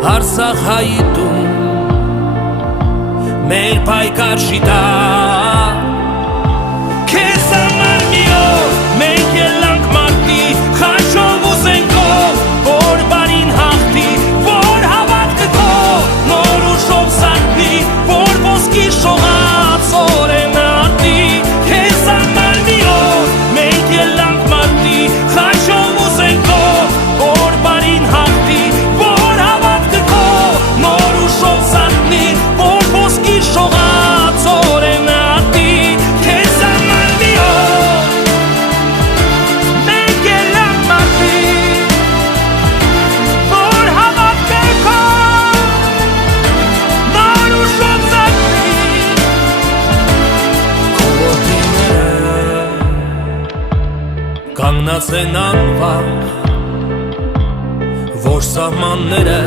Արցախ հայտում մեր պայքար շիտա քեզ համար մի օր մենք ելանք մարտի խաչով ու զենքով որ բարին հաղթի որ հավատքը քո նոր ուժով սարքվի որ ոսկի շողաց օրենը ատի քեզ համար մի օր մենք ելանք մարտի խաչով ու զենքով որ բարին հաղթի որ հավատքը քո նոր ուժով սարքվի որ ոսկի շողաց օրենը ատի քեզ համար մի օր մենք ելանք մարտի որ հավատքը քո նոր ուժով սարքվի քո ոտիները կանգնած են անվախ որ սահմանները